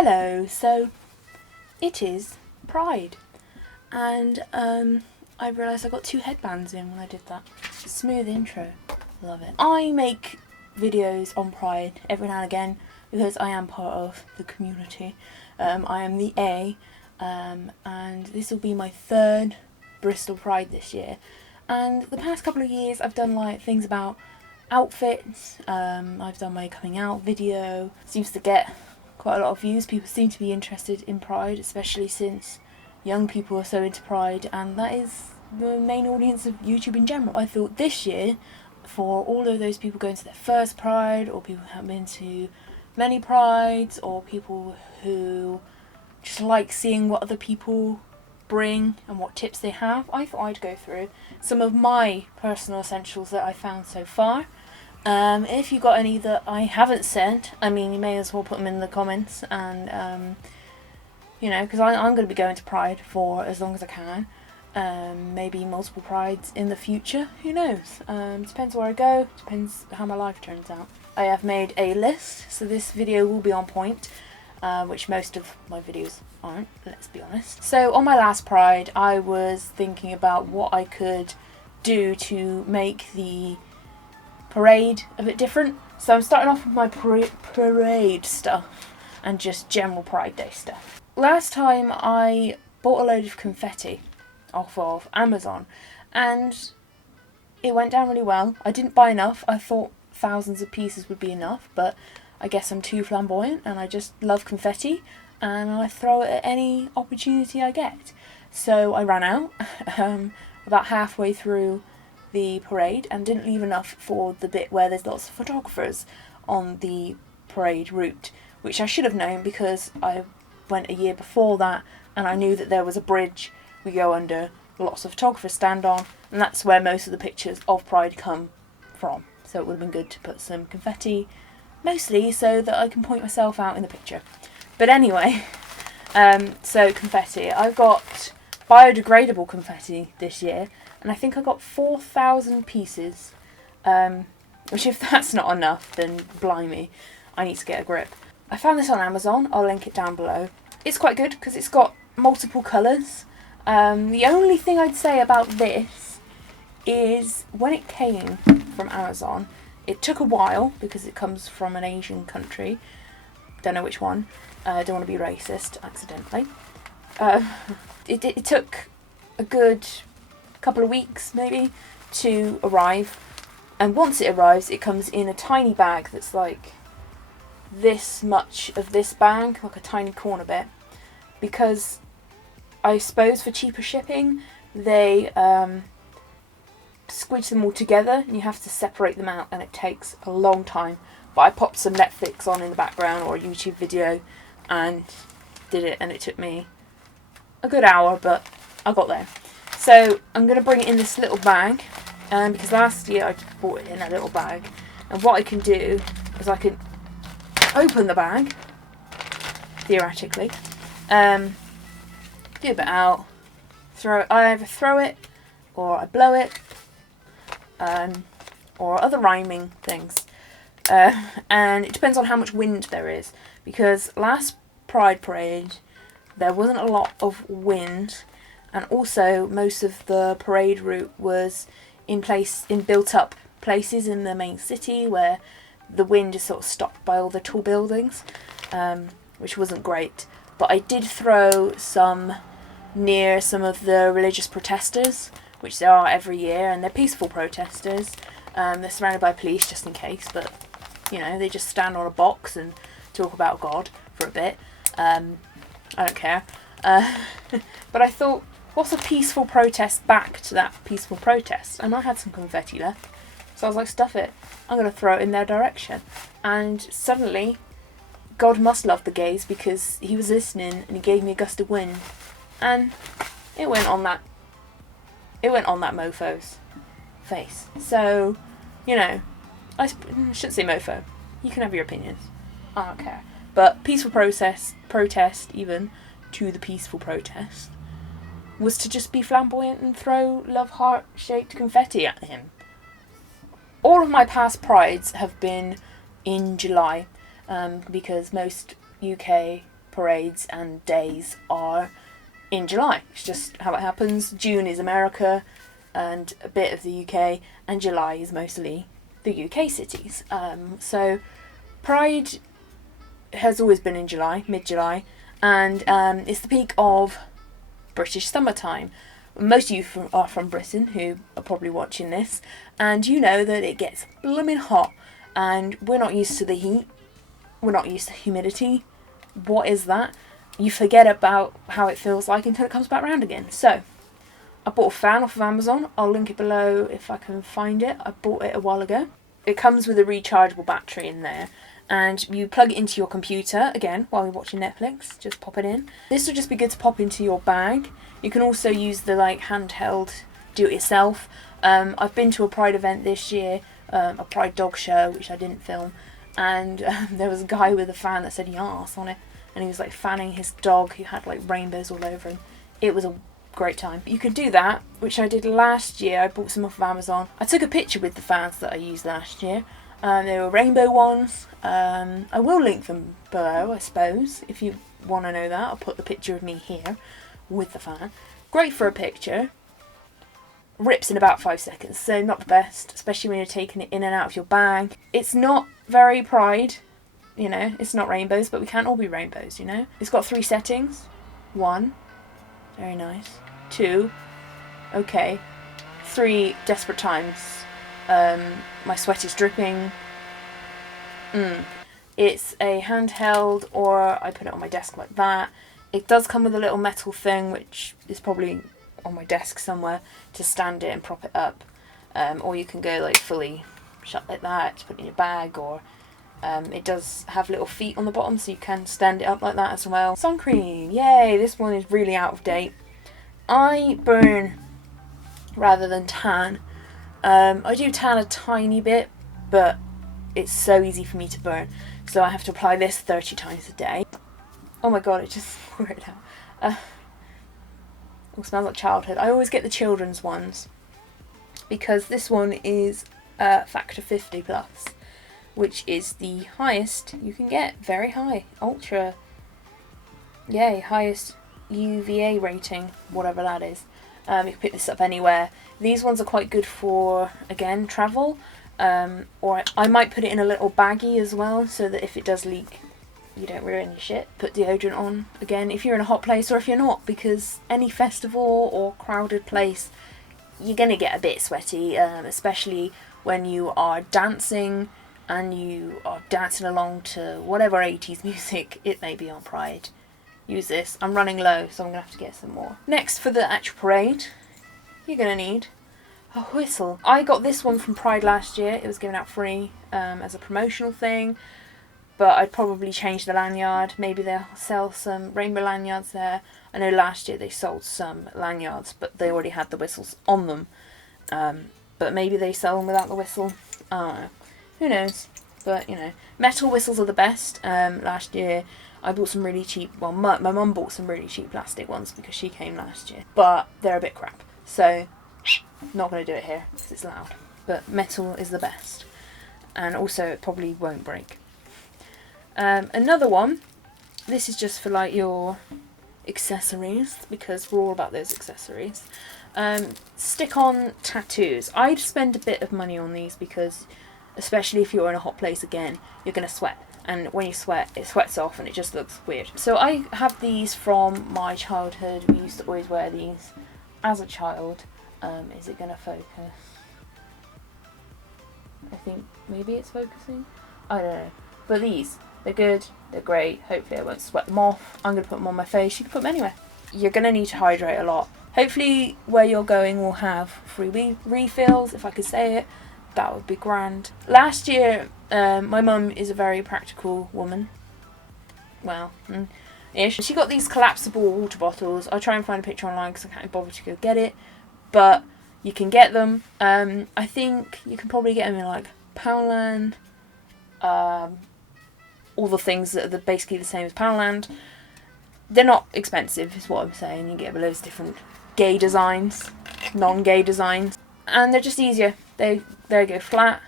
Hello, so it is Pride, and I realised I got 2 headbands in when I did that. Smooth intro, love it. I make videos on Pride every now and again because I am part of the community. I am the A, and this will be my 3rd Bristol Pride this year. And the past couple of years I've done like things about outfits, I've done my coming out video. Seems to get quite a lot of views. People seem to be interested in Pride, especially since young people are so into Pride, and that is the main audience of YouTube in general. I thought this year, for all of those people going to their first Pride, or people who haven't been to many Prides, or people who just like seeing what other people bring and what tips they have, I thought I'd go through some of my personal essentials that I found so far. If you got any that I haven't said, I mean, you may as well put them in the comments, and you know, because I'm going to be going to Pride for as long as I can, maybe multiple Prides in the future, who knows, depends where I go, depends how my life turns out. I have made a list, so this video will be on point, which most of my videos aren't, let's be honest. So on my last Pride, I was thinking about what I could do to make the parade a bit different. So I'm starting off with my parade stuff and just general Pride Day stuff. Last time I bought a load of confetti off of Amazon and it went down really well. I didn't buy enough. I thought thousands of pieces would be enough, but I guess I'm too flamboyant and I just love confetti and I throw it at any opportunity I get. So I ran out about halfway through the parade and didn't leave enough for the bit where there's lots of photographers on the parade route, which I should have known because I went a year before that and I knew that there was a bridge we go under, lots of photographers stand on, and that's where most of the pictures of Pride come from. So it would have been good to put some confetti, mostly so that I can point myself out in the picture. But anyway, so confetti. I've got biodegradable confetti this year, and I think I got 4,000 pieces, which if that's not enough, then blimey, I need to get a grip. I found this on Amazon, I'll link it down below. It's quite good because it's got multiple colours. The only thing I'd say about this is when it came from Amazon, it took a while because it comes from an Asian country. Don't know which one. Don't want to be racist accidentally. It took a good couple of weeks maybe to arrive, and once it arrives it comes in a tiny bag that's like this much of this bag, like a tiny corner bit, because I suppose for cheaper shipping they squidge them all together and you have to separate them out and it takes a long time. But I popped some Netflix on in the background or a YouTube video and did it, and it took me a good hour, but I got there. So I'm going to bring it in this little bag, because last year I bought it in a little bag, and what I can do is I can open the bag, theoretically, do a bit out, I either throw it or I blow it, or other rhyming things, and it depends on how much wind there is, because last Pride Parade there wasn't a lot of wind, and also most of the parade route was in built up places in the main city where the wind is sort of stopped by all the tall buildings, which wasn't great. But I did throw some near some of the religious protesters, which there are every year, and they're peaceful protesters. They're surrounded by police just in case, but you know, they just stand on a box and talk about God for a bit. I don't care. But I thought, what's a peaceful protest back to that peaceful protest? And I had some confetti left, so I was like, stuff it, I'm going to throw it in their direction. And suddenly, God must love the gays because he was listening and he gave me a gust of wind, and it went on that mofo's face. So, you know, I shouldn't say mofo. You can have your opinions. I don't care. But peaceful protest, even to the peaceful protest, was to just be flamboyant and throw love heart-shaped confetti at him. All of my past Prides have been in July, because most UK parades and days are in July. It's just how it happens. June is America and a bit of the UK, and July is mostly the UK cities. So Pride has always been in July, mid-July, and it's the peak of British summertime. Most of you are from Britain who are probably watching this, and you know that it gets blooming hot, and we're not used to the heat, we're not used to humidity. What is that? You forget about how it feels like until it comes back round again. So I bought a fan off of Amazon. I'll link it below if I can find it. I bought it a while ago. It comes with a rechargeable battery in there, and you plug it into your computer, again, while you're watching Netflix, just pop it in. This will just be good to pop into your bag. You can also use the handheld do-it-yourself. I've been to a Pride event this year, a Pride dog show, which I didn't film, and there was a guy with a fan that said "Yas" on it, and he was fanning his dog who had rainbows all over him. It was a great time. You could do that, which I did last year. I bought some off of Amazon. I took a picture with the fans that I used last year. They were rainbow ones. I will link them below, I suppose, if you want to know that. I'll put the picture of me here with the fan. Great for a picture. Rips in about 5 seconds, so not the best, especially when you're taking it in and out of your bag. It's not very Pride, it's not rainbows, but we can't all be rainbows, It's got 3 settings. 1, very nice. 2, okay. 3, desperate times. My sweat is dripping. It's a handheld, or I put it on my desk like that. It does come with a little metal thing, which is probably on my desk somewhere, to stand it and prop it up. Or you can go fully shut like that to put in your bag, or it does have little feet on the bottom, so you can stand it up like that as well. Sun cream, yay! This one is really out of date. I burn rather than tan. I do tan a tiny bit, but it's so easy for me to burn, so I have to apply this 30 times a day. Oh my god, it just poured out. It smells like childhood. I always get the children's ones because this one is factor 50 plus, which is the highest you can get. Very high, ultra, yay, highest UVA rating, whatever that is. You can pick this up anywhere. These ones are quite good for, again, travel, or I might put it in a little baggie as well, so that if it does leak, you don't ruin your shit. Put deodorant on, again, if you're in a hot place or if you're not, because any festival or crowded place, you're going to get a bit sweaty, especially when you are dancing and you are dancing along to whatever 80s music it may be on Pride. Use this. I'm running low, so I'm going to have to get some more. Next, for the actual parade, you're going to need a whistle. I got this one from Pride last year. It was given out free as a promotional thing. But I'd probably change the lanyard. Maybe they'll sell some rainbow lanyards there. I know last year they sold some lanyards, but they already had the whistles on them. But maybe they sell them without the whistle. I don't know. Who knows? But, metal whistles are the best. Last year I bought some really cheap... Well, my mum bought some really cheap plastic ones because she came last year. But they're a bit crap. So, not going to do it here because it's loud. But metal is the best. And also it probably won't break. Another one, this is just for your accessories, because we're all about those accessories. Stick-on tattoos. I'd spend a bit of money on these because, especially if you're in a hot place again, you're going to sweat. And when you sweat, it sweats off and it just looks weird. So I have these from my childhood. We used to always wear these as a child. Is it going to focus? I think maybe it's focusing. I don't know. But these. They're good, they're great, hopefully I won't sweat them off. I'm going to put them on my face, you can put them anywhere. You're going to need to hydrate a lot. Hopefully where you're going will have free refills, if I could say it. That would be grand. Last year, my mum is a very practical woman. Well, ish. She got these collapsible water bottles. I'll try and find a picture online because I can't bother to go get it. But you can get them. I think you can probably get them in Poundland. All the things that are basically the same as Poundland. They're not expensive, is what I'm saying. You get loads of different gay designs, non-gay designs, and they're just easier. They go flat.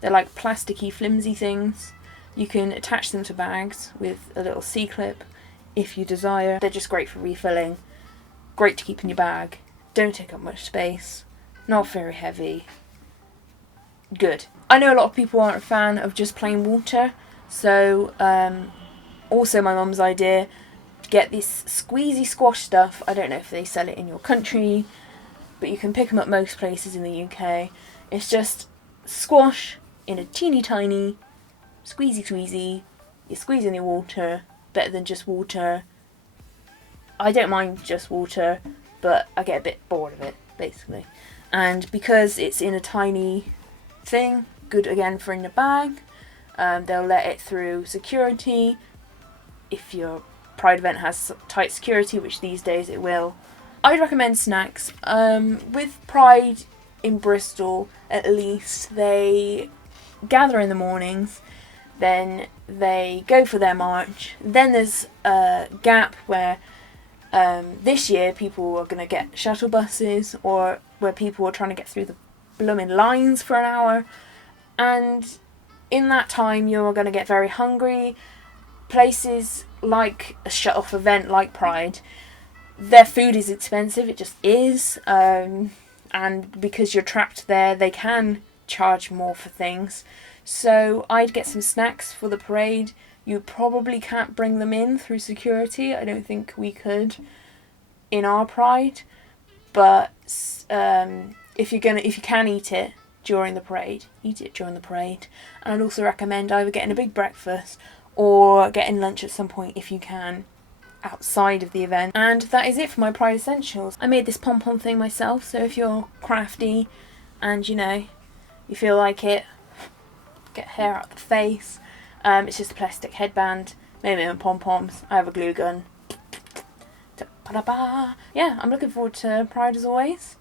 They're like plasticky, flimsy things. You can attach them to bags with a little C-clip. if you desire. They're just great for refilling, great to keep in your bag, don't take up much space, not very heavy, good. I know a lot of people aren't a fan of just plain water, so also my mum's idea, to get this squeezy squash stuff. I don't know if they sell it in your country, but you can pick them up most places in the UK. It's just squash in a teeny tiny squeezy, you squeeze in your water, better than just water. I don't mind just water, but I get a bit bored of it, basically. And because it's in a tiny thing, good again for in the bag. They'll let it through security if your Pride event has tight security, which these days it will. I'd recommend snacks. With Pride in Bristol, at least, they gather in the mornings, then they go for their march. Then there's a gap where this year people are going to get shuttle buses, or where people are trying to get through the blooming lines for an hour. And in that time you're going to get very hungry. Places like a shut-off event like Pride, their food is expensive, it just is. And because you're trapped there, they can charge more for things. So I'd get some snacks for the parade. You probably can't bring them in through security. I don't think we could in our Pride. But if you can eat it during the parade, eat it during the parade. And I'd also recommend either getting a big breakfast or getting lunch at some point if you can, outside of the event. And that is it for my Pride Essentials. I made this pom-pom thing myself, so if you're crafty and you feel like it, get hair out the face. It's just a plastic headband, made my own pom-poms. I have a glue gun. Yeah, I'm looking forward to Pride as always.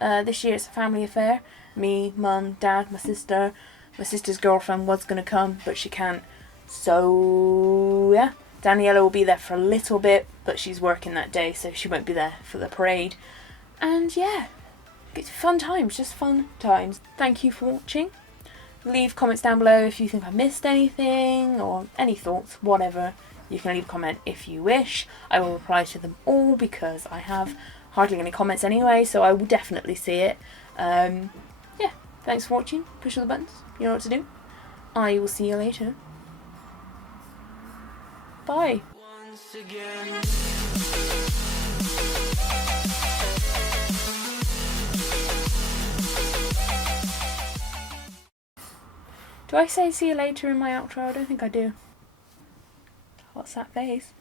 This year it's a family affair. Me, mum, dad, my sister. My sister's girlfriend was going to come, but she can't. So, yeah. Daniela will be there for a little bit, but she's working that day, so she won't be there for the parade. And yeah, it's fun times, just fun times. Thank you for watching. Leave comments down below if you think I missed anything, or any thoughts, whatever. You can leave a comment if you wish. I will reply to them all because I have hardly any comments anyway, so I will definitely see it. Yeah, thanks for watching. Push all the buttons. You know what to do. I will see you later. Bye. Once again. Do I say see you later in my outro? I don't think I do. What's that face?